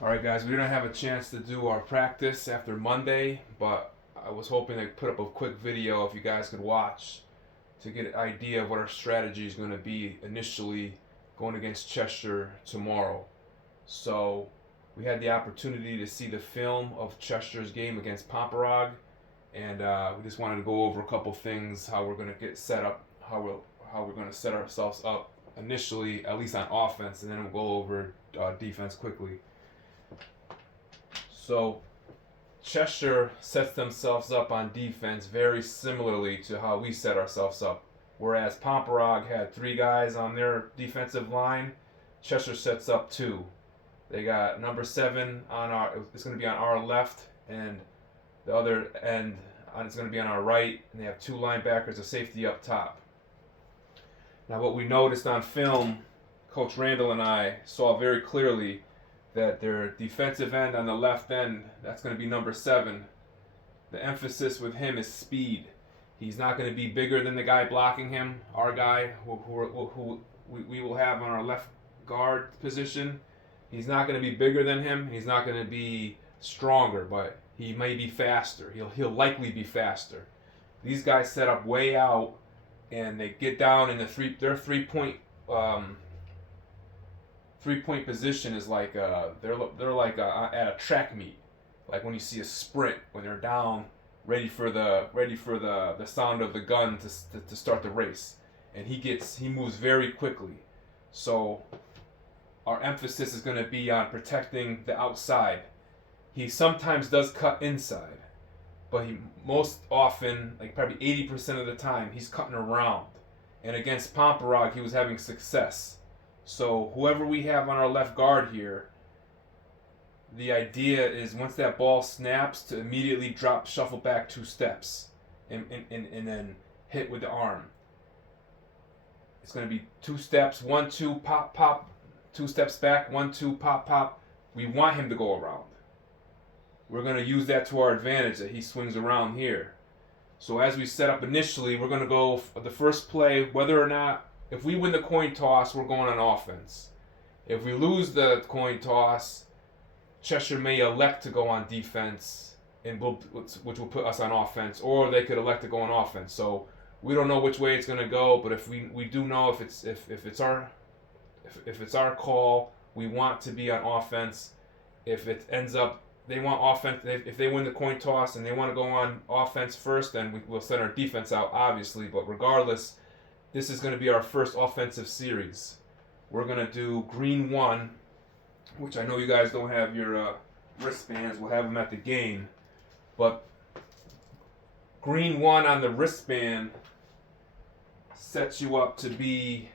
All right, guys, we didn't have a chance to do our practice after Monday, but I was hoping to put up a quick video if you guys could watch to get an idea of what our strategy is going to be initially going against Chester tomorrow. So, we had the opportunity to see the film of Chester's game against Pomperog, and we just wanted to go over a couple things, how we're going to get set up, how we're going to set ourselves up initially, at least on offense, and then we'll go over defense quickly. So Chester sets themselves up on defense very similarly to how we set ourselves up. Whereas Pomperog had three guys on their defensive line, Chester sets up two. They got number 7 on our. It's going to be on our left, and the other end it's going to be on our right. And they have two linebackers, a safety up top. Now, what we noticed on film, Coach Randall and I saw very clearly that their defensive end on the left end, that's going to be number 7. The emphasis with him is speed. He's not going to be bigger than the guy blocking him, our guy who we will have on our left guard position. He's not going to be bigger than him. He's not going to be stronger, but he may be faster. He'll likely be faster. These guys set up way out, and they get down in their 3-point 3-point position is like they're like at a track meet, like when you see a sprint when they're down, ready for the sound of the gun to start the race, and he moves very quickly. So our emphasis is going to be on protecting the outside. He sometimes does cut inside, but he most often, like probably 80% of the time, he's cutting around. And against Pomperog, he was having success. So whoever we have on our left guard here, the idea is once that ball snaps to immediately shuffle back 2 steps, and then hit with the arm. It's going to be 2 steps, 1, 2, pop, pop, 2 steps back, 1, 2, pop, pop. We want him to go around. We're going to use that to our advantage that he swings around here. So as we set up initially, we're going to go the first play, whether or not, if we win the coin toss, we're going on offense. If we lose the coin toss, Cheshire may elect to go on defense, which will put us on offense, or they could elect to go on offense. So we don't know which way it's going to go, but if we do know if it's our call, we want to be on offense. If it ends up they want offense, if they win the coin toss and they want to go on offense first, then we'll send our defense out, obviously. But regardless, this is going to be our first offensive series. We're going to do green 1, which I know you guys don't have your wristbands. We'll have them at the game. But green 1 on the wristband sets you up to be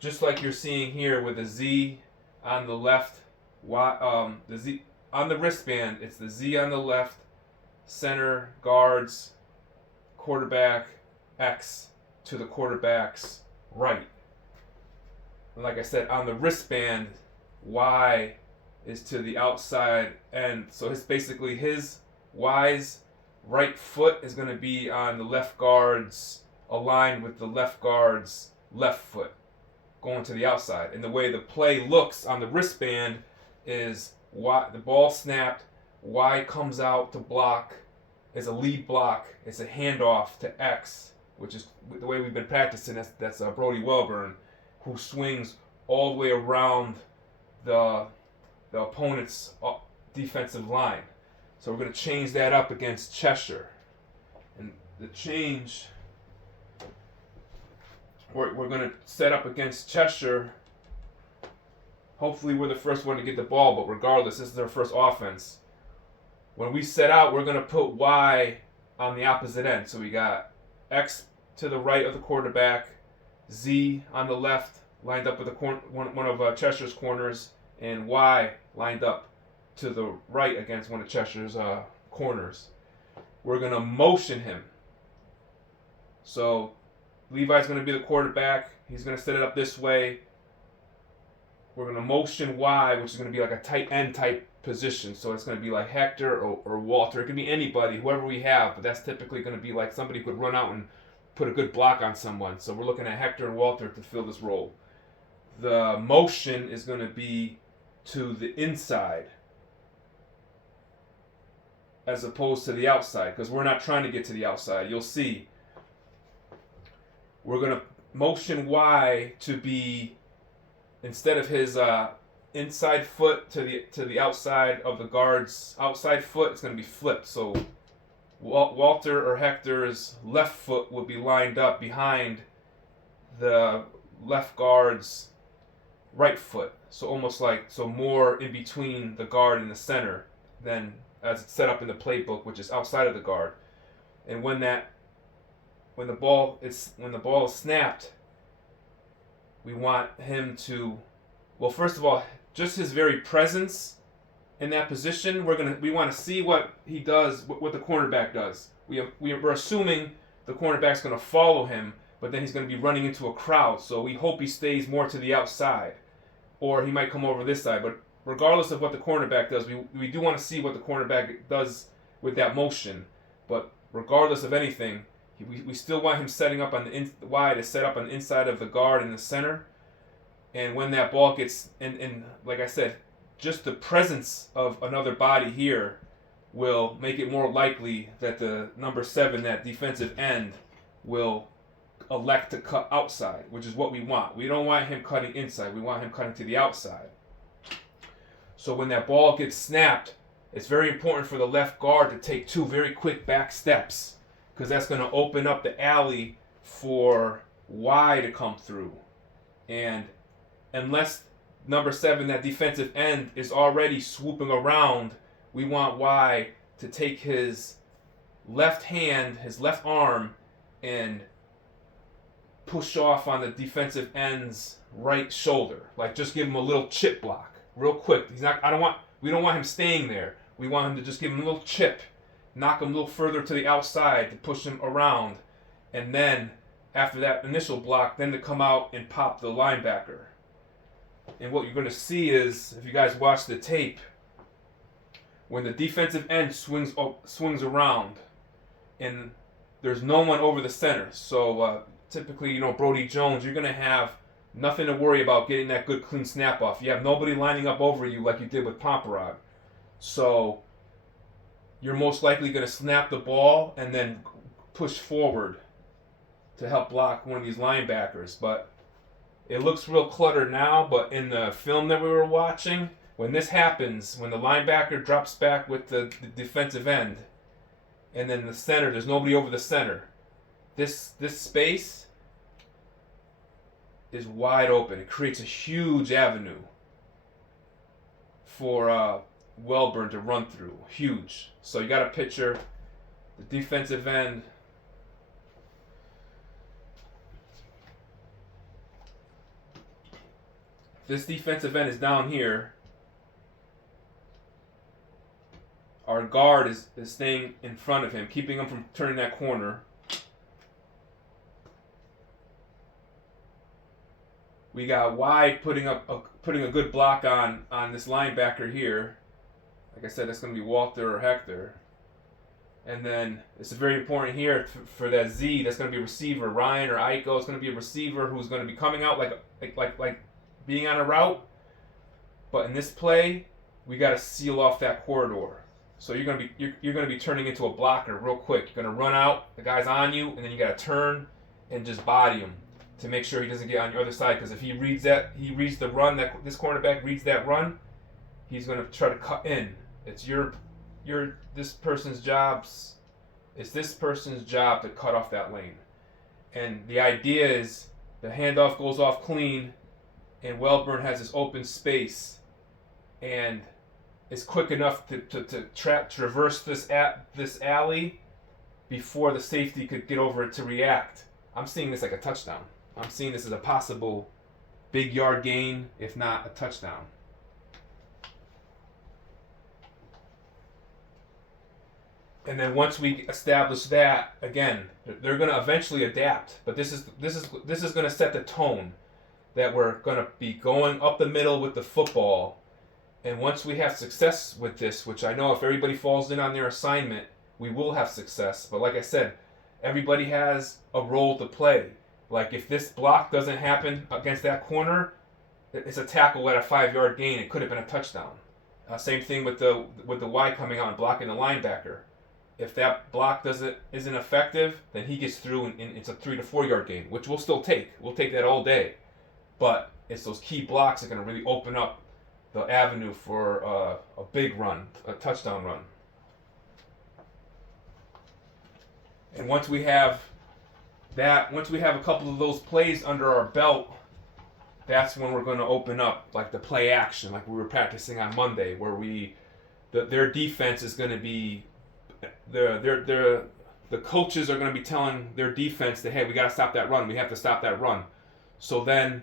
just like you're seeing here with a Z on the left. The Z on the wristband, it's the Z on the left, center, guards, quarterback, X to the quarterback's right. And like I said, on the wristband, Y is to the outside end. So his Y's right foot is going to be on the left guard's, aligned with the left guard's left foot, going to the outside. And the way the play looks on the wristband is the ball snapped, Y comes out to block, is a lead block, it's a handoff to X, which is the way we've been practicing. That's Brody Welburn, who swings all the way around the opponent's defensive line. So we're going to change that up against Cheshire. And the change we're going to set up against Cheshire. Hopefully we're the first one to get the ball, but regardless, this is our first offense. When we set out, we're going to put Y on the opposite end. So we got X to the right of the quarterback, Z on the left, lined up with one of Cheshire's corners, and Y lined up to the right against one of Cheshire's corners. We're going to motion him. So Levi's going to be the quarterback. He's going to set it up this way. We're going to motion Y, which is going to be like a tight end type position. So it's going to be like Hector or Walter. It could be anybody, whoever we have, but that's typically going to be like somebody could run out and put a good block on someone. So we're looking at Hector and Walter to fill this role. The motion is going to be to the inside. as opposed to the outside, because we're not trying to get to the outside. You'll see we're going to motion Y to be, instead of his inside foot to the outside of the guard's outside foot, it's going to be flipped. So Walter or Hector's left foot will be lined up behind the left guard's right foot. So almost like, so more in between the guard and the center than as it's set up in the playbook, which is outside of the guard. And when the ball is snapped, we want him to, well, first of all, just his very presence in that position, we want to see what he does, what the cornerback does. We're assuming the cornerback's going to follow him, but then he's going to be running into a crowd. So we hope he stays more to the outside, or he might come over this side. But regardless of what the cornerback does, we do want to see what the cornerback does with that motion. But regardless of anything, we still want him setting up on the Y to set up on the inside of the guard in the center. And when that ball gets, and like I said, just the presence of another body here will make it more likely that the number 7, that defensive end, will elect to cut outside, which is what we want. We don't want him cutting inside. We want him cutting to the outside. So when that ball gets snapped, it's very important for the left guard to take 2 very quick back steps, because that's going to open up the alley for Y to come through. And unless number 7, that defensive end, is already swooping around, we want Y to take his left hand, his left arm, and push off on the defensive end's right shoulder. Like, just give him a little chip block real quick. We don't want him staying there. We want him to just give him a little chip, knock him a little further to the outside to push him around, and then after that initial block, then to come out and pop the linebacker. And what you're going to see is, if you guys watch the tape, when the defensive end swings around and there's no one over the center, so typically, Brody Jones, you're going to have nothing to worry about getting that good clean snap off. You have nobody lining up over you like you did with Pomperod. So you're most likely going to snap the ball and then push forward to help block one of these linebackers. But it looks real cluttered now, but in the film that we were watching, when this happens, when the linebacker drops back with the defensive end, and then the center, there's nobody over the center, this space is wide open. It creates a huge avenue for Welburn to run through. Huge. So you got to picture the defensive end. This defensive end is down here. Our guard is staying in front of him, keeping him from turning that corner. We got Y putting a good block on this linebacker here. Like I said, that's going to be Walter or Hector. And then it's very important here for that Z. That's going to be a receiver. Ryan or Aiko is going to be a receiver who's going to be coming out like being on a route. But in this play, we got to seal off that corridor. So you're going to be turning into a blocker real quick. You're going to run out. The guy's on you, and then you got to turn and just body him to make sure he doesn't get on your other side. Because if he reads the run, that this cornerback reads that run, he's going to try to cut in. It's this person's job to cut off that lane. And the idea is the handoff goes off clean, and Welburn has this open space, and is quick enough to traverse this alley before the safety could get over it to react. I'm seeing this like a touchdown. I'm seeing this as a possible big yard gain, if not a touchdown. And then once we establish that, again, they're going to eventually adapt. But this is going to set the tone that we're going to be going up the middle with the football. And once we have success with this, which I know if everybody falls in on their assignment, we will have success. But like I said, everybody has a role to play. Like if this block doesn't happen against that corner, it's a tackle at a 5-yard gain. It could have been a touchdown. Same thing with the Y coming out and blocking the linebacker. If that block isn't effective, then he gets through and it's a 3 to 4 yard gain, which we'll still take. We'll take that all day. But it's those key blocks that are going to really open up the avenue for a big run, a touchdown run. And once we have a couple of those plays under our belt, that's when we're going to open up like the play action, like we were practicing on Monday, where their defense is going to be, the coaches are going to be telling their defense that, hey, we got to stop that run. We have to stop that run. So then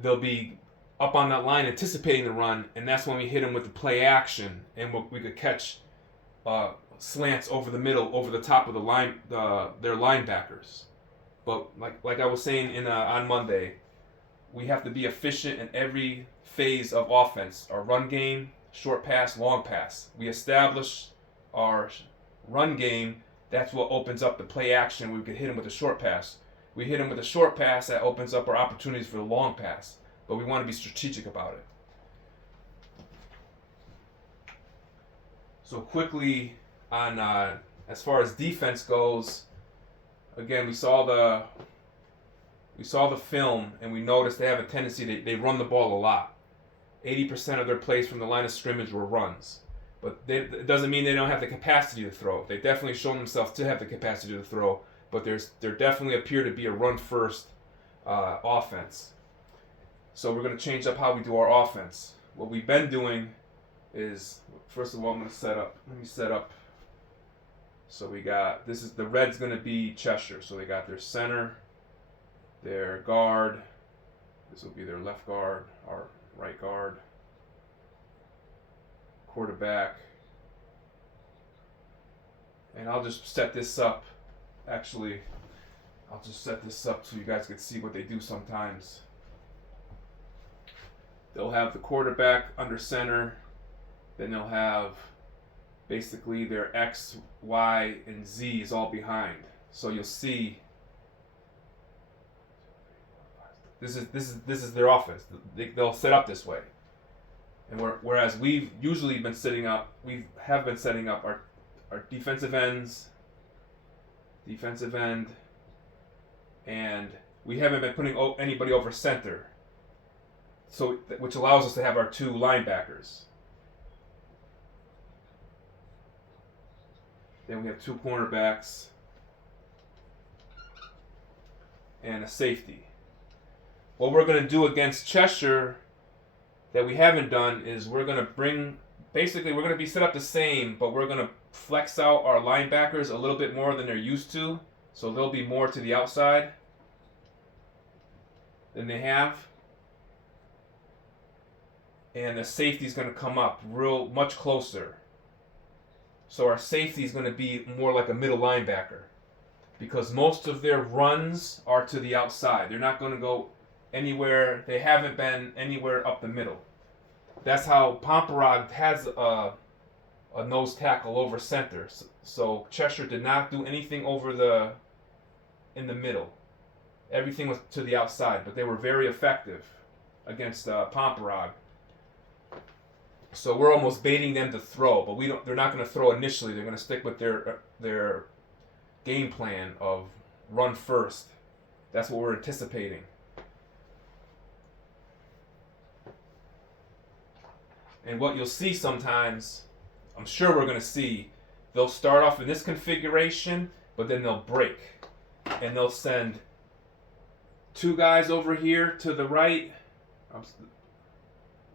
they'll be up on that line anticipating the run, and that's when we hit them with the play action, and we could catch slants over the middle, over the top of their linebackers. But like I was saying on Monday, we have to be efficient in every phase of offense. Our run game, short pass, long pass. We establish our run game. That's what opens up the play action. We could hit them with a short pass. We hit them with a short pass, that opens up our opportunities for the long pass. But we want to be strategic about it. So quickly on as far as defense goes, again, we saw the film and we noticed they have a tendency, they run the ball a lot. 80% of their plays from the line of scrimmage were runs. But it doesn't mean they don't have the capacity to throw. They definitely shown themselves to have the capacity to throw, but there definitely appear to be a run-first offense. So we're going to change up how we do our offense. What we've been doing is, first of all, let me set up. So we got, the red's going to be Cheshire. So they got their center, their guard. This will be their left guard, our right guard, quarterback. And I'll just set this up. Actually, I'll just set this up so you guys can see what they do sometimes. They'll have the quarterback under center. Then they'll have basically their X, Y, and Z is all behind. So you'll see this is their offense. They'll set up this way. And whereas we've usually been setting up our defensive end, and we haven't been putting anybody over center. So, which allows us to have our two linebackers. Then we have two cornerbacks and a safety. What we're going to do against Cheshire that we haven't done is we're going to be set up the same, but we're going to flex out our linebackers a little bit more than they're used to. So they'll be more to the outside than they have. And the safety is going to come up much closer. So our safety is going to be more like a middle linebacker, because most of their runs are to the outside. They're not going to go anywhere. They haven't been anywhere up the middle. That's how Pomperog has a nose tackle over center. So Cheshire did not do anything in the middle. Everything was to the outside, but they were very effective against Pomperog. So we're almost baiting them to throw, but they're not going to throw initially. They're going to stick with their game plan of run first. That's what we're anticipating. And what you'll see sometimes, I'm sure we're going to see, they'll start off in this configuration, but then they'll break. And they'll send two guys over here to the right,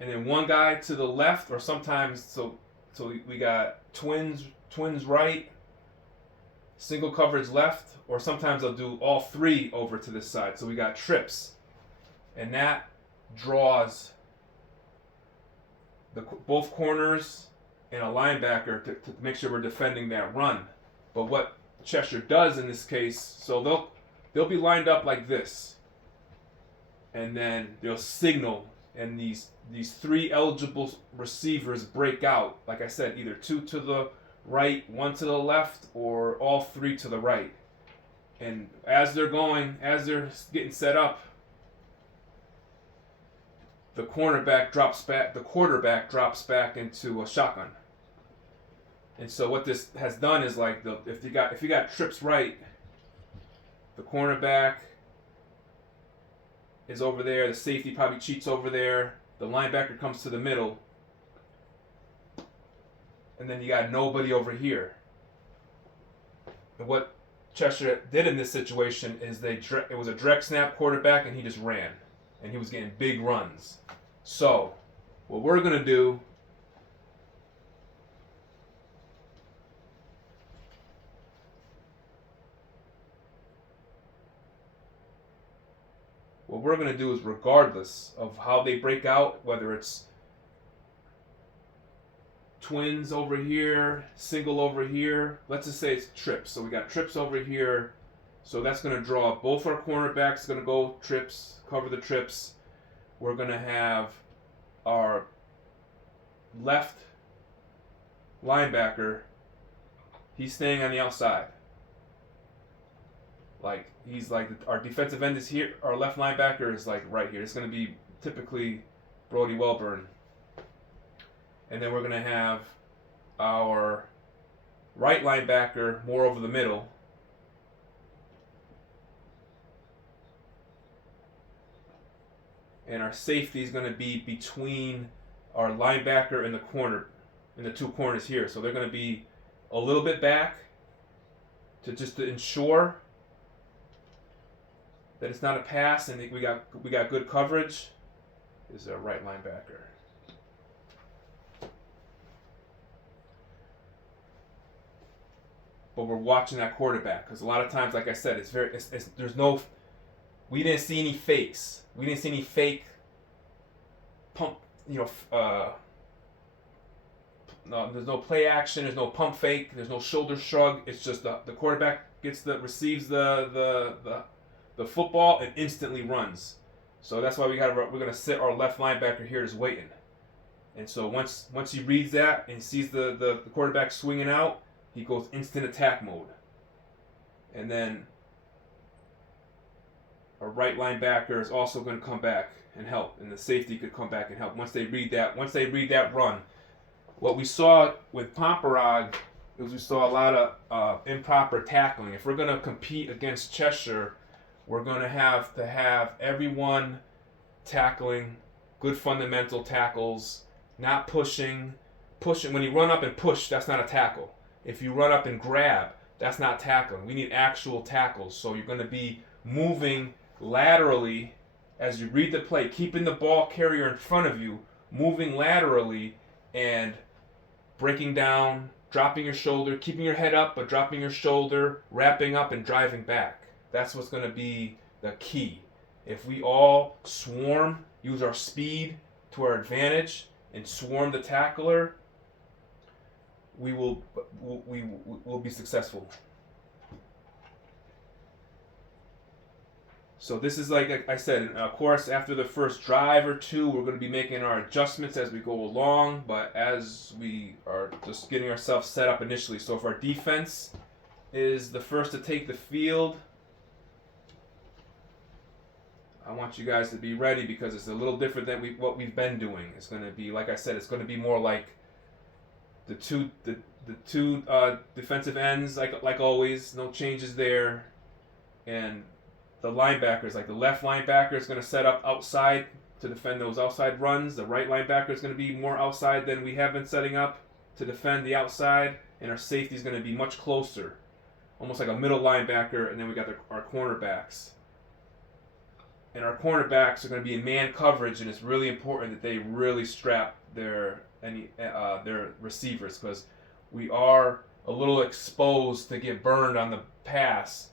and then one guy to the left, or sometimes, so we got twins right, single coverage left, or sometimes they'll do all three over to this side. So we got trips, and that draws both corners and a linebacker to make sure we're defending that run. But what Cheshire does in this case, so they'll be lined up like this, and then they'll signal, and these three eligible receivers break out. Like I said, either two to the right, one to the left, or all three to the right. And as they're getting set up, the quarterback drops back into a shotgun. And so what this has done is like if you got trips right, the cornerback is over there, the safety probably cheats over there, the linebacker comes to the middle, and then you got nobody over here. And what Cheshire did in this situation is it was a direct snap quarterback, and he just ran, and he was getting big runs. So what we're gonna do is, regardless of how they break out, whether it's twins over here, single over here, let's just say it's trips. So we got trips over here. So that's going to draw both our cornerbacks going to go trips, cover the trips. We're going to have our left linebacker, he's staying on the outside. Like, he's like, our defensive end is here, our left linebacker is like right here. It's going to be typically Brody Welburn. And then we're going to have our right linebacker more over the middle. And our safety is going to be between our linebacker and the corner, in the two corners here. So they're going to be a little bit back to ensure that it's not a pass, and we got good coverage. This is our right linebacker. But we're watching that quarterback, because a lot of times, like I said, we didn't see any fakes. We didn't see any fake pump, no, there's no play action, there's no pump fake, there's no shoulder shrug. It's just the quarterback receives the football and instantly runs. So that's why we're gonna sit our left linebacker here just waiting. And so once he reads that and sees the quarterback swinging out, he goes instant attack mode. And then our right linebacker is also going to come back and help, and the safety could come back and help once they read that run. What we saw with Pomperog is we saw a lot of improper tackling. If we're going to compete against Cheshire, we're going to have everyone tackling, good fundamental tackles, not pushing. When you run up and push, that's not a tackle. If you run up and grab, that's not tackling. We need actual tackles. So you're going to be moving laterally as you read the play, keeping the ball carrier in front of you, moving laterally and breaking down, dropping your shoulder, keeping your head up but dropping your shoulder, wrapping up and driving back. That's what's going to be the key. If we all swarm, use our speed to our advantage, and swarm the tackler, we will be successful. So this is, like I said, of course, after the first drive or two, we're going to be making our adjustments as we go along, but as we are just getting ourselves set up initially. So if our defense is the first to take the field, I want you guys to be ready, because it's a little different than what we've been doing. It's going to be, like I said, it's going to be more like the two defensive ends, like always, no changes there, and the linebackers, like the left linebacker is going to set up outside to defend those outside runs. The right linebacker is going to be more outside than we have been setting up to defend the outside, and our safety is going to be much closer, almost like a middle linebacker, and then we got our cornerbacks. And our cornerbacks are going to be in man coverage, and it's really important that they really strap their receivers, because we are a little exposed to get burned on the pass,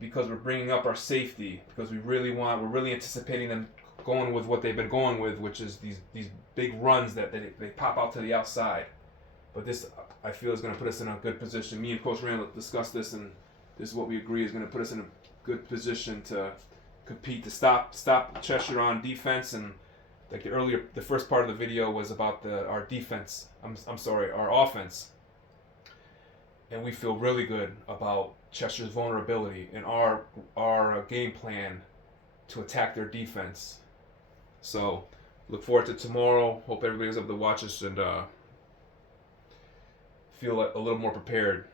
because we're bringing up our safety, because we're really anticipating them going with what they've been going with, which is these big runs that they pop out to the outside. But this, I feel, is going to put us in a good position. Me and Coach Randall discussed this, and this is what we agree is going to put us in a good position to compete, to stop Cheshire on defense. And like the first part of the video was about our defense. Our offense. And we feel really good about Cheshire's vulnerability and our game plan to attack their defense. So look forward to tomorrow. Hope everybody's able to watch us and feel a little more prepared